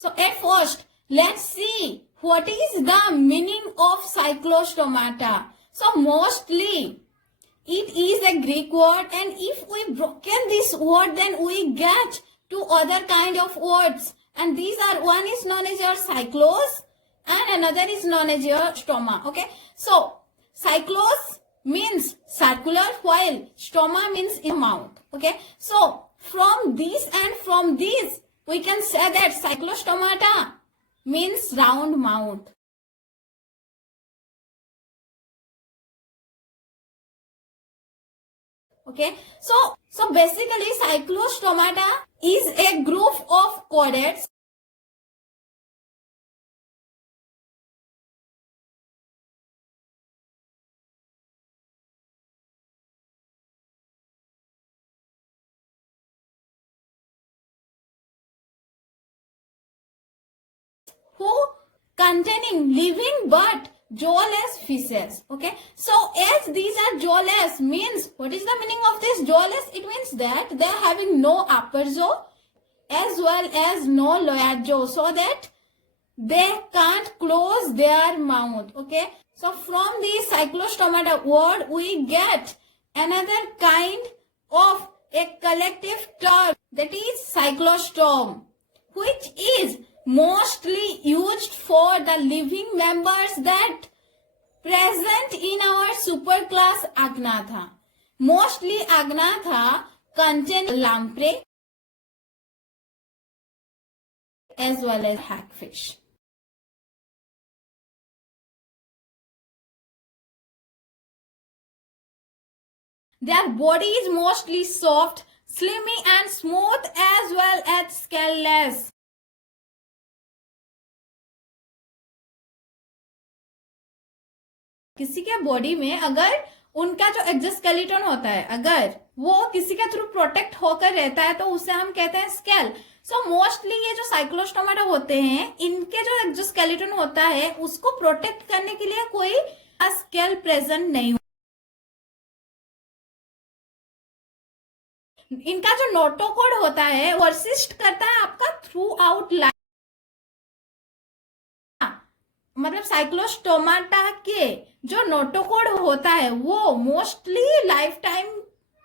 So at first, let's see what is the meaning of cyclostomata. So mostly it is a Greek word, and if we broken this word, then we get two other kind of words, and these are, one is known as your cyclos and another is known as your stoma. Okay, so cyclos means circular while stoma means in mouth. Okay, so from this and from this we can say that cyclostomata means round mouth. Okay, so basically cyclostomata is a group of chordates who containing living but jawless fishes. Okay, so as these are jawless means, what is the meaning of this jawless? It means that they are having no upper jaw as well as no lower jaw, so that they can't close their mouth. Okay, so from the cyclostomata word we get another kind of a collective term, that is cyclostome, which is mostly used for the living members that present in our superclass Agnatha. Mostly Agnatha contain lamprey as well as hagfish. Their body is mostly soft, slimy and smooth as well as scaleless. किसी के बॉडी में अगर उनका जो एक्सोस्केलेटन होता है अगर वो किसी के थ्रू प्रोटेक्ट होकर रहता है तो उसे हम कहते हैं स्केल. सो मोस्टली ये जो साइक्लोस्टोमाटा होते हैं इनके जो एक्सोस्केलेटन होता है उसको प्रोटेक्ट करने के लिए कोई स्केल प्रेजेंट नहीं. इनका जो नोटोकोड होता है परसिस्ट करता है आपका थ्रू आउट लाइफ. मतलब साइक्लोस्टोमाटा के जो नोटोकोड होता है वो मोस्टली लाइफ टाइम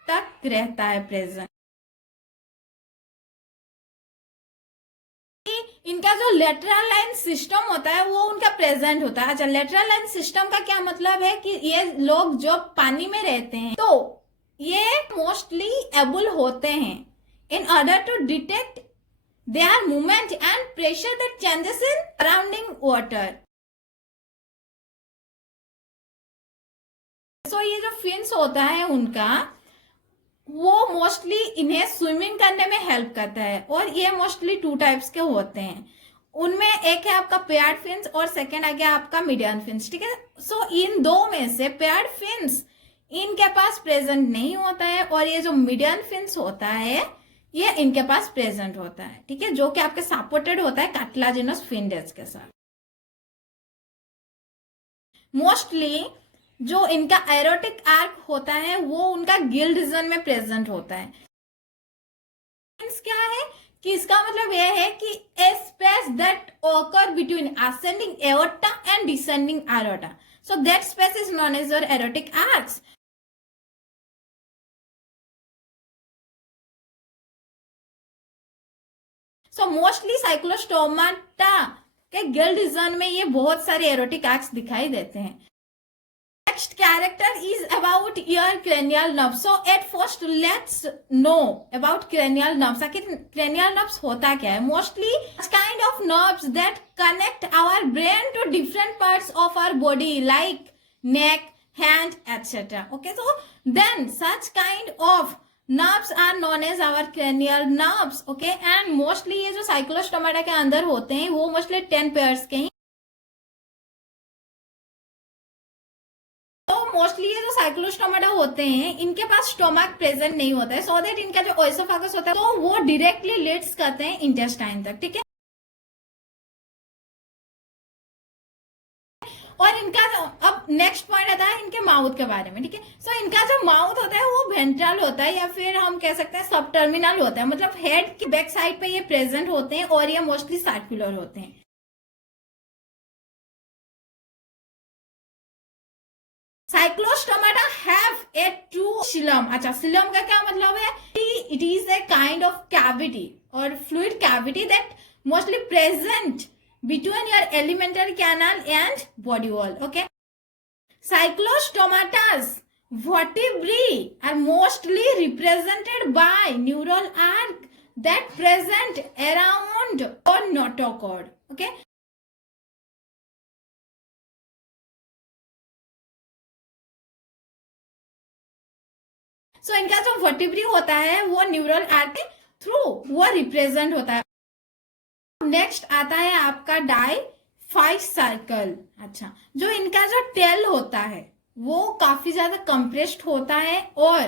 तक रहता है प्रेजेंट. इनका जो लेटरल लाइन सिस्टम होता है वो उनका प्रेजेंट होता है. अच्छा, लेटरल लाइन सिस्टम का क्या मतलब है कि ये लोग जो पानी में रहते हैं तो ये मोस्टली एबल होते हैं in order to detect their movement and pressure that changes in surrounding water. So ये जो फिन्स होता है उनका वो मोस्टली इन्हें स्विमिंग करने में हेल्प करता है और ये मोस्टली टू टाइप्स के होते हैं. उनमें एक है आपका पेयर्ड फिन्स और सेकंड आ गया आपका मीडियन फिन्स. ठीक है, सो इन दो में से पेयर्ड फिन्स इनके पास प्रेजेंट नहीं होता है और ये जो मीडियन फिन्स होता है ये इनके पास प्रेजेंट होता है. ठीक है, जो कि आपके सपोर्टेड होता है कार्टिलाजिनस फिन्डेज के साथ. मोस्टली जो इनका एरोटिक आर्क होता है वो उनका गिल रीजन में प्रेजेंट होता है. क्या है कि इसका मतलब यह है कि a space that occur between ascending aorta and descending aorta, so that space is known as your aortic arches. So mostly cyclostomata के गिल रीजन में ये बहुत सारे एरोटिक आर्क्स दिखाई देते हैं. Next character is about your cranial nerves. So at first let's know about cranial nerves. आखिर cranial nerves होता क्या है? Mostly kind of nerves that connect our brain to different parts of our body like neck, hand, etc. Okay, so then such kind of nerves are known as our cranial nerves. Okay, and mostly ये जो cyclostomata के अंदर होते हैं वो mostly 10 pairs के ही. मोस्टली ये जो साइक्लोस्टोमाटा होते हैं इनके पास स्टोमक प्रेजेंट नहीं होता है, सो दैट इनका जो ओएसोफेगस होता है तो वो डायरेक्टली लीड्स करते हैं इंटेस्टाइन तक. ठीक है, और इनका अब नेक्स्ट पॉइंट आता है इनके माउथ के बारे में, ठीक है। सो इनका जो माउथ होता है वो वेंट्रल होता है या फिर हम कह सकते हैं सब टर्मिनल होता है, मतलब हेड की बैक साइड पे ये प्रेजेंट होते हैं और ये मोस्टली सर्कुलर होते हैं। Cyclostomata have a true coelom. अच्छा, सीलम का क्या मतलब है? It is a kind of cavity और fluid cavity that mostly present between your alimentary canal and body wall. Okay, cyclostomata's vertebrae are mostly represented by neural arc that present around or notochord. Okay, so इनका जो vertebrae होता है वो neural arc के थ्रू वो रिप्रेजेंट होता है। नेक्स्ट आता है आपका डाइफाइव सर्कल। अच्छा, जो इनका जो टेल होता है वो काफी ज्यादा कंप्रेस्ड होता है और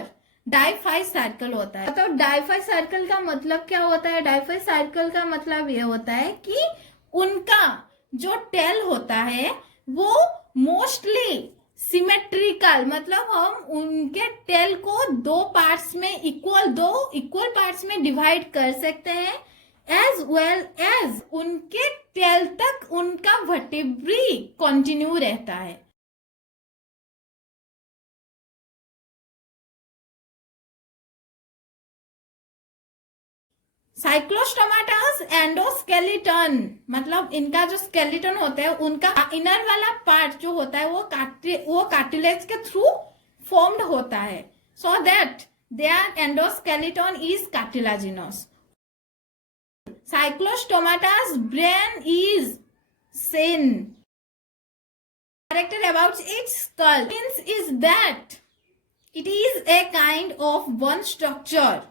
डाइफाइव सर्कल होता है। तो डाइफाइव सर्कल का मतलब क्या होता है? डाइफाइव सर्कल का मतलब ये होता है कि उनका जो टेल होता है वो मोस्टली सिमेट्रिकल, मतलब हम उनके टेल को दो पार्ट्स में इक्वल पार्ट्स में डिवाइड कर सकते हैं, एज वेल एज उनके टेल तक उनका वर्टेब्री कंटिन्यू रहता है। साइक्लोस्टोमाटास एंडोस्केलेटन, मतलब इनका जो स्केलेटन होता है उनका इनर वाला पार्ट जो होता है वो कार्टिलेज के थ्रू फॉर्म्ड होता है, so that their endoskeleton is cartilaginous. Cyclostomata's brain is thin. Character about its skull means is that it is a kind of bone structure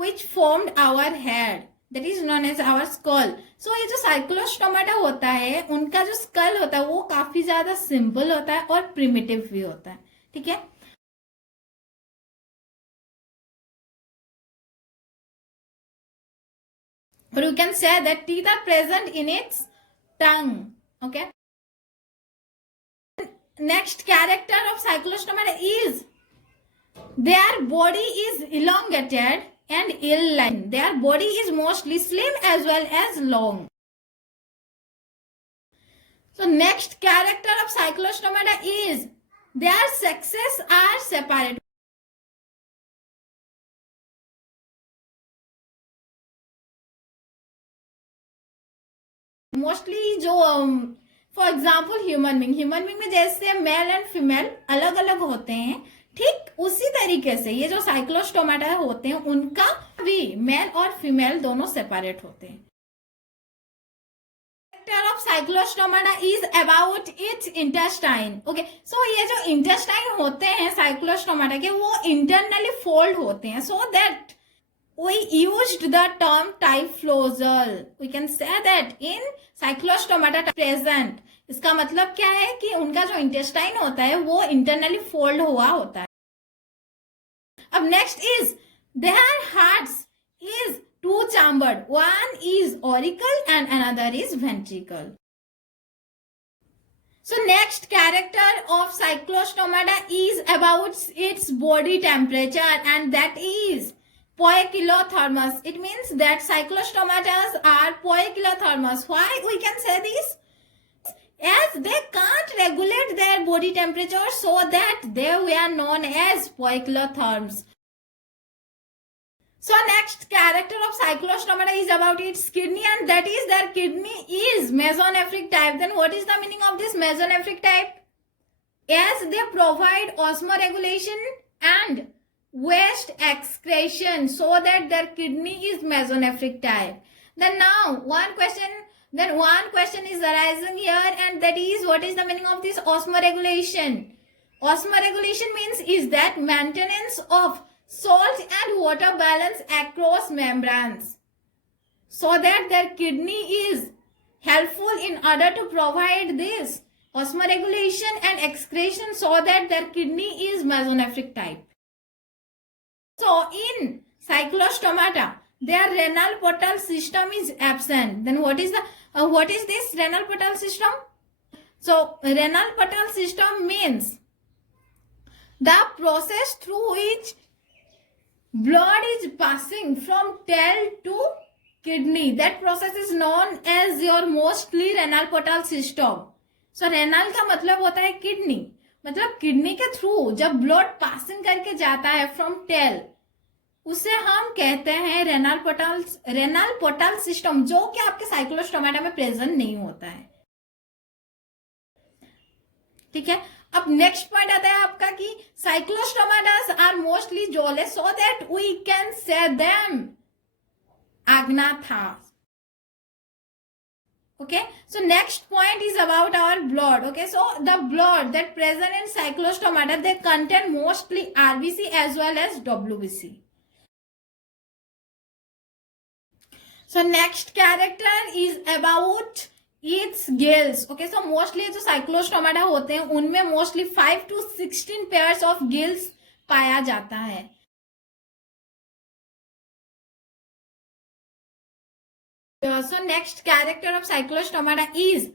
which formed our head, that is known as our skull. So ये जो साइक्लोस्टोमाटा होता है उनका जो स्कल होता है वो काफी ज्यादा सिंपल होता है और प्रिमिटिव भी होता है, ठीक है। or you can say that teeth are present in its tongue. Okay. Next character of cyclostomata is their body is elongated and ill-lined. Their body is mostly slim as well as long. So next character of cyclostomata is their sexes are separate. Mostly जो for example human being में जैसे mail and female अलग अलग होते हैं, ठीक उसी तरीके से ये जो साइक्लोस्टोमाटा होते हैं उनका भी मेल और फीमेल दोनों सेपरेट होते हैं। Character of cyclostomata is about its intestine. Okay, so ये जो इंटेस्टाइन होते हैं साइक्लोस्टोमाटा के वो इंटरनली फोल्ड होते हैं, so that we used the term typhlosion. We can say that in cyclostomata present. इसका मतलब क्या है कि उनका जो इंटेस्टाइन होता है वो इंटरनली फोल्ड हुआ होता है। अब next is their hearts is two chambered. One is auricle and another is ventricle. So next character of cyclostomata is about its body temperature, and that is poikilothermos. It means that cyclostomatas are poikilothermos. Why we can say this? As they can't regulate their body temperature, so that they were known as poikilotherms. So next character of cyclostomata is about its kidney, and that is their kidney is mesonephric type. Then what is the meaning of this mesonephric type? As they provide osmoregulation and waste excretion, so that their kidney is mesonephric type. Then one question is arising here, and that is what is the meaning of this osmoregulation? Osmoregulation means is that maintenance of salt and water balance across membranes, so that their kidney is helpful in order to provide this osmoregulation and excretion, so that their kidney is mesonephric type. So in cyclostomata, their renal portal system is absent. Then what is this renal portal system? So renal portal system means the process through which blood is passing from tail to kidney. That process is known as your mostly renal portal system. So renal का मतलब होता है किडनी, मतलब किडनी के थ्रू जब blood passing करके जाता है फ्रॉम टेल, उसे हम कहते हैं रेनल पोर्टल सिस्टम, जो कि आपके साइक्लोस्टोमाटा में प्रेजेंट नहीं होता है. ठीक है. अब नेक्स्ट पॉइंट आता है आपका कि cyclostomatas are mostly jawless, so that we can say them agnatha. Okay, so next point is about our blood. Okay, so the blood that present in cyclostomata, they contain mostly RBC as well as WBC. So next character is about its gills. Okay, so mostly जो cyclostomata होते हैं उनमें mostly 5 to 16 pairs of gills पाया जाता है. So next character of cyclostomata is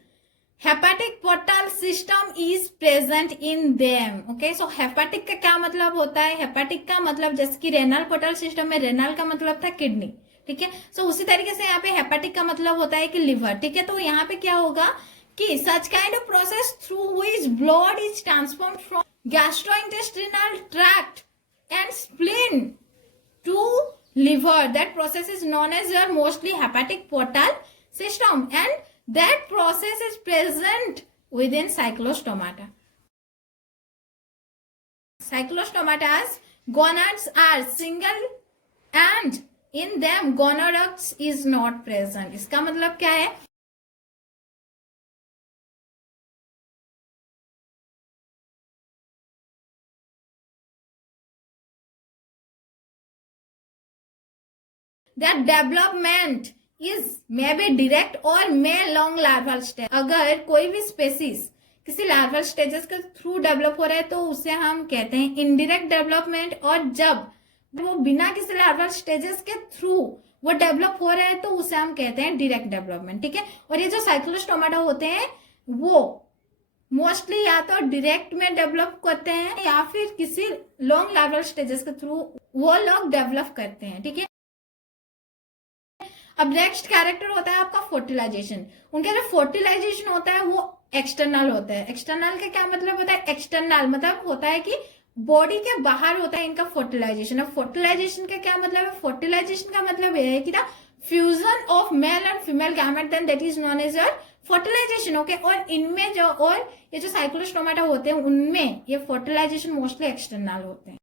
hepatic portal system is present in them. Okay, so hepatic का क्या मतलब होता है? hepatic का मतलब जैसे कि renal portal system में renal का मतलब था किडनी. ठीक है. सो उसी तरीके से यहाँ पे हेपेटिक का मतलब होता है कि लिवर. ठीक है. तो यहाँ पे क्या होगा कि such kind of process through which blood is transformed from gastrointestinal tract and spleen to liver. That process is known as your mostly hepatic portal system, and that process is present within cyclostomata. Cyclostomata's gonads are single and in them gonadocs is not present. इसका मतलब क्या है? That development is may be direct or may long larval stage. अगर कोई भी स्पेसीज किसी larval stages के through develop हो रहा है तो उसे हम कहते हैं इनडायरेक्ट डेवलपमेंट, और जब वो बिना किसी लार्वल स्टेजेस के थ्रू वो डेवलप हो रहा है तो उसे हम कहते हैं डायरेक्ट डेवलपमेंट. ठीक है. और ये जो साइक्लोस्टोमाटा होते हैं वो मोस्टली या तो डायरेक्ट में डेवलप करते हैं या फिर किसी लॉन्ग लार्वल स्टेजेस के थ्रू वो लोग डेवलप करते हैं. ठीक है. अब नेक्स्ट कैरेक्टर होता है आपका फर्टिलाइजेशन. उनका जो फर्टिलाइजेशन होता है वो एक्सटर्नल होता है. एक्सटर्नल का क्या मतलब होता है? एक्सटर्नल मतलब होता है कि बॉडी के बाहर होता है इनका फर्टिलाइजेशन. अब फर्टिलाइजेशन का क्या मतलब है? फर्टिलाइजेशन का मतलब यह है कि the fusion of male and female gamete, then that is known as your fertilisation. Okay. और इनमें जो और ये जो साइक्लोस्टोमाटा होते हैं उनमें ये फर्टिलाइजेशन मोस्टली एक्सटर्नल होते हैं.